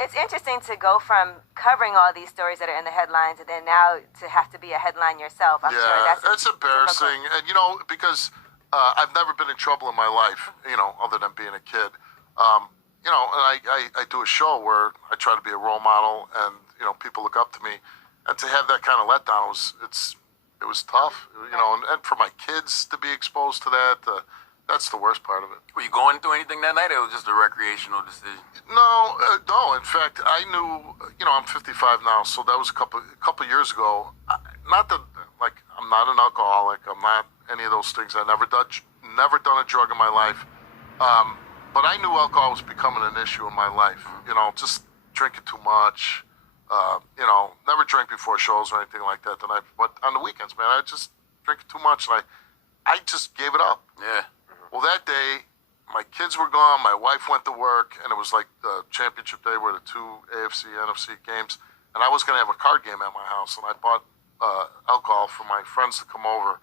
It's interesting to go from covering all these stories that are in the headlines and then now to have to be a headline yourself. I'm sure that's embarrassing. And, because I've never been in trouble in my life, other than being a kid. And I do a show where I try to be a role model and, people look up to me. And to have that kind of letdown it was tough, and for my kids to be exposed to that, that's the worst part of it. Were you going through anything that night, or it was just a recreational decision? No. In fact, I knew. I'm 55 now, so that was a couple years ago. Not that, I'm not an alcoholic. I'm not any of those things. I never done a drug in my life. But I knew alcohol was becoming an issue in my life. Just drinking too much. Never drank before shows or anything like that. But on the weekends, man, I just drink too much, and I just gave it up. Yeah. Well, that day, my kids were gone, my wife went to work, and it was like the championship day where the two AFC, NFC games, and I was going to have a card game at my house, and I bought alcohol for my friends to come over.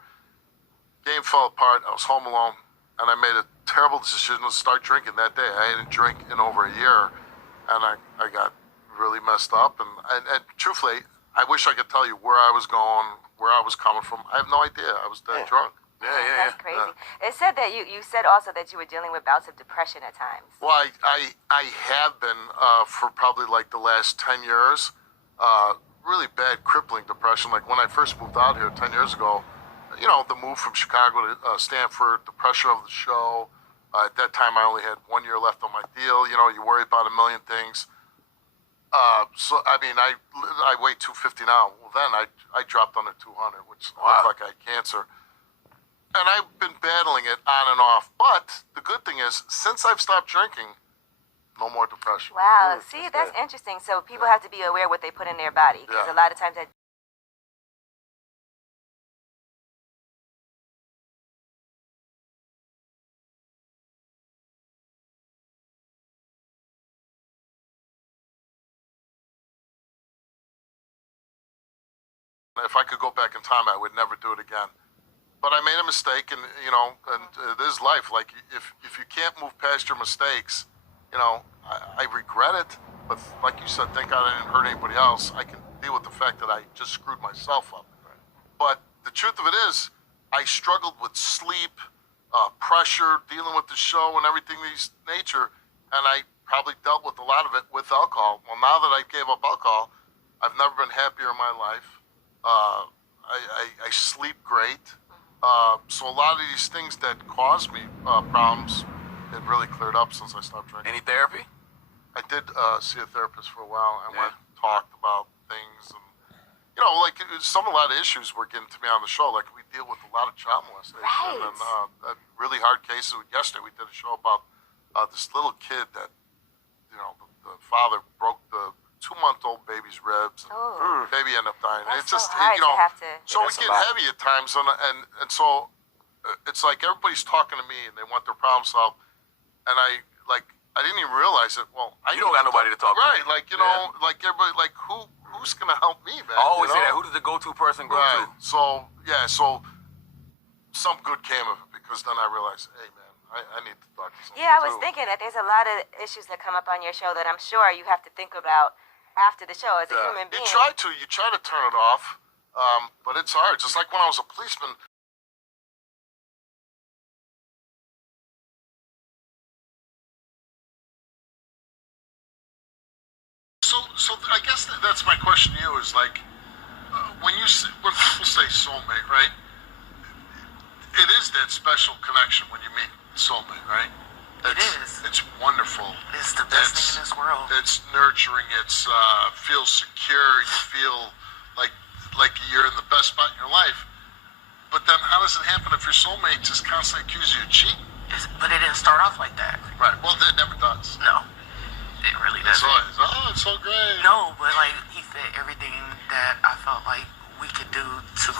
Game fell apart, I was home alone, and I made a terrible decision to start drinking that day. I hadn't drank in over a year, and I got really messed up, and truthfully, I wish I could tell you where I was going, where I was coming from. I have no idea. I was dead drunk. That's crazy. It said that you said also that you were dealing with bouts of depression at times. Well, I have been for probably like the last 10 years. Really bad, crippling depression. Like when I first moved out here 10 years ago, the move from Chicago to Stanford, the pressure of the show. At that time, I only had 1 year left on my deal. You worry about a million things. So I mean, I weigh 250 now. Well, then I dropped under 200, which looked like I had cancer. And I've been battling it on and off. But the good thing is, since I've stopped drinking, no more depression. Wow. See, that's interesting. So people have to be aware what they put in their body. Because a lot of times that if I could go back in time, I would never do it again. But I made a mistake, and it is life. Like if you can't move past your mistakes, I regret it. But like you said, thank God I didn't hurt anybody else. I can deal with the fact that I just screwed myself up. Right. But the truth of it is, I struggled with sleep, pressure, dealing with the show and everything of this nature, and I probably dealt with a lot of it with alcohol. Well, now that I gave up alcohol, I've never been happier in my life. I sleep great. So a lot of these things that caused me problems, it really cleared up since I stopped drinking. Any therapy? I did see a therapist for a while and went and talked about things, and a lot of issues were getting to me on the show. Like we deal with a lot of child molestation and really hard cases. Yesterday we did a show about this little kid that the father broke the 2-month-old baby's ribs, and the baby ended up dying. That's it's just so hard to have to. So we get heavy at times, and so it's like everybody's talking to me and they want their problem solved, and I didn't even realize it. Well, you don't got nobody to talk to. Right, like everybody, like who's gonna help me, man? I always say that. Who does the go-to person go to? So some good came of it, because then I realized, hey man, I need to talk to someone. Yeah, I was thinking that there's a lot of issues that come up on your show that I'm sure you have to think about after the show as a human being. You try to turn it off, but it's hard. Just like when I was a policeman. So I guess that's my question to you is like, when people say soulmate, right? It is that special connection when you meet soulmate, right? It's wonderful. It's the best thing in this world. It's nurturing. It's feels secure. You feel like you're in the best spot in your life. But then, how does it happen if your soulmate just constantly accuses you of cheating? But it didn't start off like that. Right. Well, it never does. No, it really doesn't. It's so great. No, but he said everything that I felt like we could do to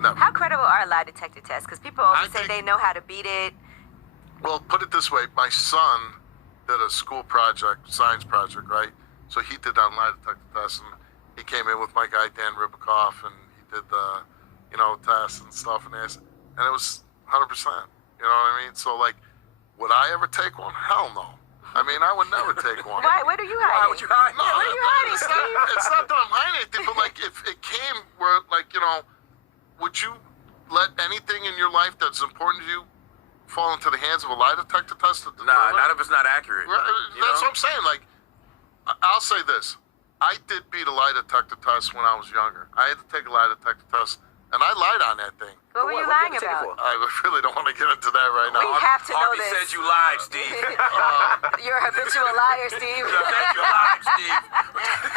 Never. How credible are lie detector tests? Because people always say they know how to beat it. Well, put it this way. My son did a school project, science project, right? So he did that lie detector test, and he came in with my guy, Dan Ribicoff, and he did the, tests and stuff, and it was 100%. You know what I mean? So, like, would I ever take one? Hell no. I mean, I would never take one. Why? What are you hiding? Why would you hide? No, what are you hiding, it's Steve? it's not that I'm hiding anything, but like if it came where would you let anything in your life that's important to you fall into the hands of a lie detector test? Nah, not if it's not accurate. That's what I'm saying. Like, I'll say this. I did beat a lie detector test when I was younger. I had to take a lie detector test, and I lied on that thing. What were you What lying did you take it about? for? I really don't want to get into that right now. We have to know Harvey this. said you lied, Steve. You're a habitual liar, Steve. You lied, Steve.